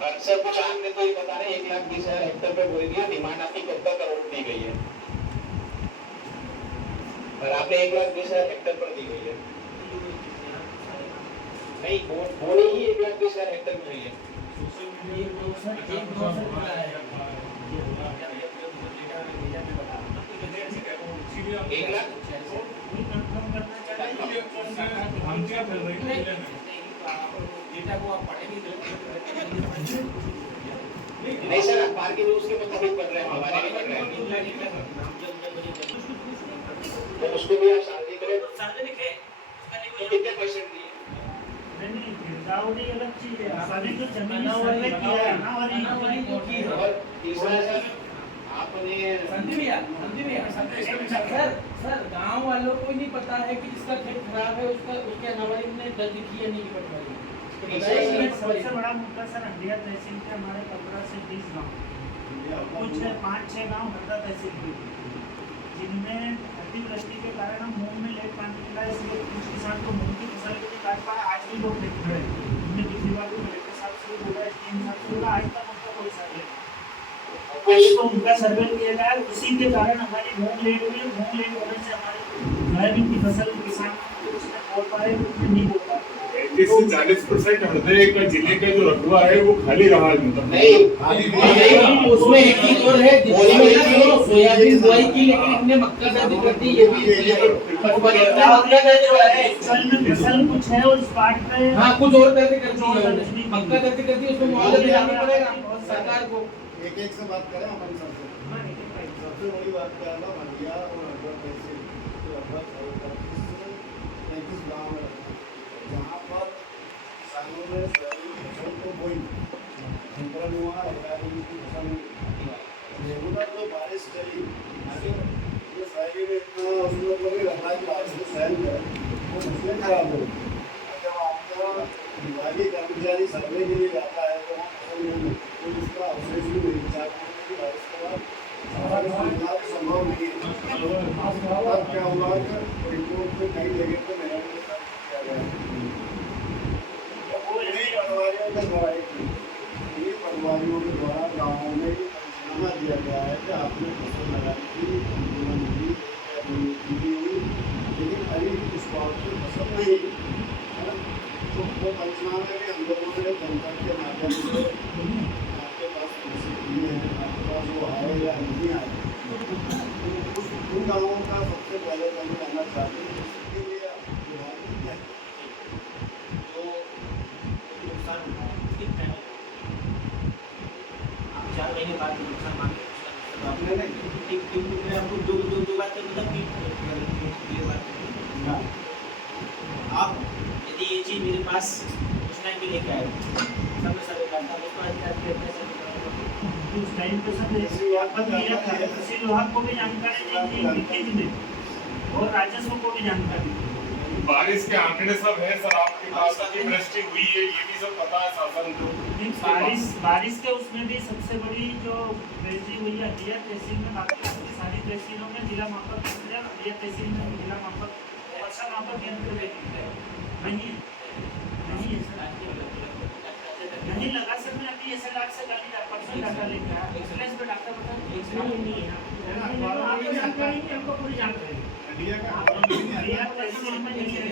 और सर कुछ आपने तो ये बता रहे 1,20,000 हेक्टेयर पे बोल दिया, डिमांड आपकी 71 करोड़ दी गई है और आपने 1,20,000 हेक्टेयर पर दी गई है। नहीं बोली ही 1,20,000 हेक्टेयर में हुई है। एक लाख नहीं सर, अखबार के न्यूज के मुताबिक कर रहे हैं, हमारे भी कर रहे हैं, तो उसको भी आप सार्वजनिक है तो कितने परसेंट दिए? नहीं गिरदावरी अलग चीज है, अभी जो जमीन सर्वे किया है ना और तीसरा सर आपने सर गांव वालों को नहीं पता है कि जिसका खेत खराब है उसका उसके अनावरी ने दर्ज की है नहीं की पटवारी। सबसे बड़ा मुद्दा सर हंडिया तहसील के हमारे 15 से 20 गांव, कुछ 5-6 गांव हरदा तहसील के, जिनमें अतिवृष्टि के कारण हम मूंग में लेट पानी मिला, इसलिए कुछ किसान को मूंग की फसल भी नहीं काट पाए। आज भी लोग लेट खड़े हैं, हमने पिछली बार भी कलेक्टर साहब से बोला, एसडीएम साहब से बोला, आज तक उनका कोई सर्वे नहीं, तो उनका सर्वे किया गया। उसी के कारण हमारी मूंग लेट हुई, मूंग लेट होने से हमारी सोयाबीन की फसल किसान उसमें बोल पाए, उसमें नहीं बोल पाए। 30-40% हृदय का जिले का जो रकबा है वो खाली रहा है, मतलब नहीं उसमें एक चीज और है, सोयाबीन बुआई की, लेकिन इतने मक्का दर्ज कर दी, ये भी फसल कुछ है और इस पार्ट पे हाँ कुछ और दर्ज कर दी, मक्का दर्ज कर दी, उसमें मुआवजा दिलाना पड़ेगा सरकार को। एक से बात करें हमारे सबसे बड़ी बात क्या है ना, मंडिया और हरदा तहसील लगभग 35 गाँव है जहाँ पर किसानों ने सोयाबीन की फसल को बोई, संकलन हुआ, सोयाबीन की फसल रेगुलर जो बारिश चली, ये सोयाबीन इतना उसमें कभी रखा कि बारिश को सहन करे, वो फसलें खराब हो। जब आपका विभागीय कर्मचारी सर्वे के लिए जाता है तो वहाँ फसल नहीं मिलती, तो इसका अवशेष भी नहीं चाहते कि बारिश के बाद संभव नहीं है। अब क्या हुआ कि रिपोर्ट में कई जगह पर मेरा किया गया, वो नहीं पटवारियों के द्वारा, ये पटवारियों के द्वारा गाँवों में पंचनामा दिया गया है कि आपने फसल लगाई थी, आंदोलन हुई, लेकिन अभी इस बात की फसल नहीं है ना, तो वो पंचनामे के आंदोलन में जनता के माध्यम से आपके पास पैसे दिए हैं, आपके पास वो आए या नहीं आए, उन गाँवों का सबसे पहले हम कहना चाहते हैं इसके लिए तो नुकसान कितना है? आप 4 महीने बाद नुकसान मांगे आपने मैं आपको दो बात मतलब क्लियर बात आप यदि ये चीज़ मेरे पास उस टाइम भी लेके आए सब सर्वे करता हूँ उसको उस टाइम पे सब कृषि विभाग को भी जानकारी देंगे, लिखित में, और राजस्व को भी जानकारी। बारिश के आंकड़े सब है सर आपके पास, अतिवृष्टि हुई है ये भी सब पता है शासन को। बारिश के उसमें भी सबसे बड़ी जो वृद्धि हुई है हंडिया तहसील में, बाकी सारी तहसीलों में जिला मापक केंद्र, हंडिया तहसील में जिला मापक वर्षा मापक केंद्र नहीं नहीं लगा सर। मैं अभी ऐसे लाख से परसों डाटा लेके आया, एक्सप्रेस पे डाटा बता नहीं है, आपको जानकारी नहीं, हमको पूरी जानकारी हंडिया तहसील में नहीं है,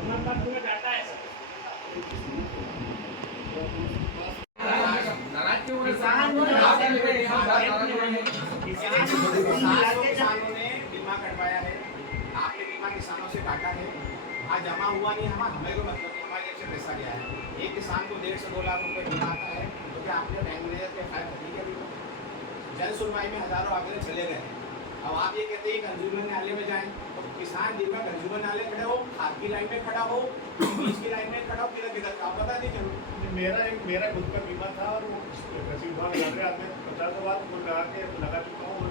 हमारे पास पूरा डाटा है सर। किसानों ने बीमा कटवाया है, आपने बीमा किसानों से काटा है, आज जमा हुआ नहीं, हमें को मतलब कि हमारे से पैसा गया है। एक किसान को 1.5 से 2 लाख रुपए बीमा आता है, तो क्या आपने बैंक मैनेजर के फाइल भरी है? जन सुनवाई में हजारों आंकड़े चले गए। अब आप ये कहते हैं कंज्यूमर नाले में जाएं, तो किसान दिन में कंज्यूमर नाले खड़े हो, खाद की लाइन में खड़ा हो, बीज की लाइन में खड़ा हो, किधर का पता नहीं चलो। मेरा खुद का बीमा था और वो कृषि विभाग लग रहे आपने 50 बार वो लगा चुका हूँ,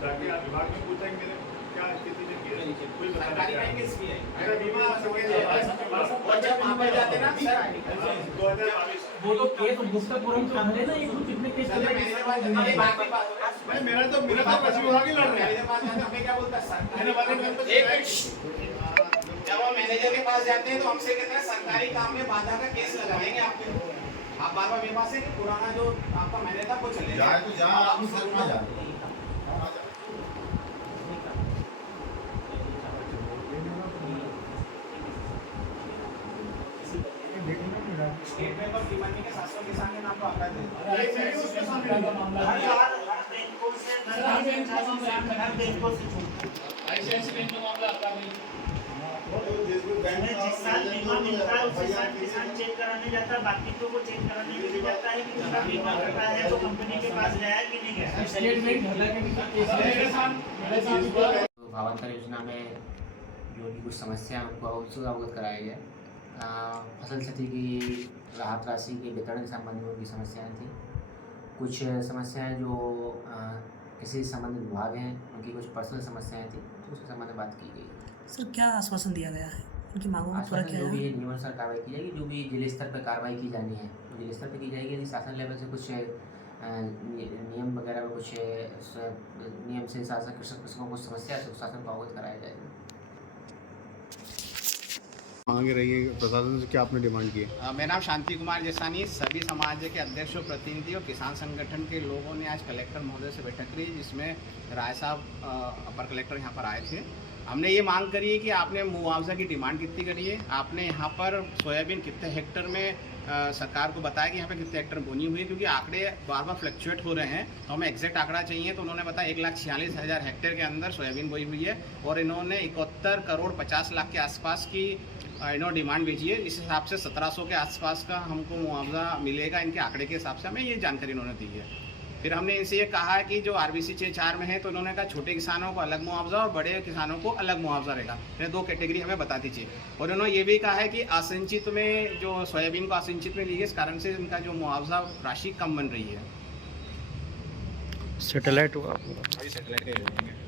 जाके आप विभाग में पूछा कि मेरे क्या स्थिति में कोई सरकारी बैंक इसकी है, मेरा बीमा और जब वहाँ पर जाते ना सर 2022 वो तो केस गुप्तपुरम का है ना, ये कितने केस चले मेरा तो कृषि विभाग ही लड़ रहा है। हमें क्या बोलता है सर, जब बार मैनेजर के पास जाते हैं तो हमसे कहते हैं सरकारी काम में बाधा का केस लगा देंगे आपके। आप बार मेरे पास है कि पुराना जो आपका मैनेजर था वो चले जाए तो जा, आप आप सर ना जा। स्टेट बैंक ऑफ टिमानी के 700 किसान के नाम पर आता है। हर बैंकों से आईसीआईसी बैंक का मामला आता नहीं। जिस साल बीमा मिलता है उसी साल किसान चेक कराने जाता है, बाकी तो वो चेक कराने के लिए जाता है कि उसका बीमा करता है तो कंपनी के पास गया है कि नहीं गया। स्टेट बैंक घरला के भी केस है। तो भावांतर योजना में जो भी कुछ समस्या है उनको उससे अवगत कराया गया। फसल क्षति की राहत राशि के वितरण संबंधी उनकी समस्याएं थी। कुछ समस्याएं जो किसी संबंधित विभाग हैं उनकी कुछ पर्सनल समस्याएं थी, तो उसके संबंध में बात की गई। सर क्या आश्वासन दिया गया है, उनकी मांगों में पूरा आश्वासन किया जो भी है? है नियमानुसार कार्रवाई की जाएगी। जो भी जिले स्तर पर कार्रवाई की जानी है तो जिले स्तर पर की जाएगी। यदि शासन लेवल से कुछ नियम वगैरह में कुछ नियम से शासन कृषकों को समस्या है तो शासन को अवगत कराया जाएगा। मांगे रही है प्रशासन से, क्या आपने डिमांड की है? मेरा नाम शांति कुमार जैसानी। सभी समाज के अध्यक्ष और प्रतिनिधि और किसान संगठन के लोगों ने आज कलेक्टर महोदय से बैठक ली, जिसमें राय साहब अपर कलेक्टर यहाँ पर आए थे। हमने ये मांग करी है कि आपने मुआवजा की डिमांड कितनी करी है, आपने यहाँ पर सोयाबीन कितने हेक्टर में सरकार को बताया कि यहाँ पे कितने हेक्टर बोनी हुई है, क्योंकि आंकड़े बार बार फ्लक्चुएट हो रहे हैं। तो हमें एग्जैक्ट आंकड़ा चाहिए। तो उन्होंने बताया 1,46,000 हेक्टेयर के अंदर सोयाबीन बोई हुई है और इन्होंने 71 करोड़ 50 लाख के आसपास की इन्होंने डिमांड भेजी है। इस हिसाब से 1700 के आसपास का हमको मुआवजा मिलेगा इनके आंकड़े के हिसाब से। हमें ये जानकारी इन्होंने दी है। फिर हमने इनसे ये कहा है कि जो आरबीसी 6-4 में है तो इन्होंने कहा छोटे किसानों को अलग मुआवजा और बड़े किसानों को अलग मुआवजा रहेगा। इन्हें 2 कैटेगरी हमें बता दीजिए। और इन्होंने ये भी कहा है कि असिंचित में जो सोयाबीन को असिंचित में ली है, इस कारण से इनका जो मुआवजा राशि कम बन रही है। सैटेलाइट हुआ सैटेलाइट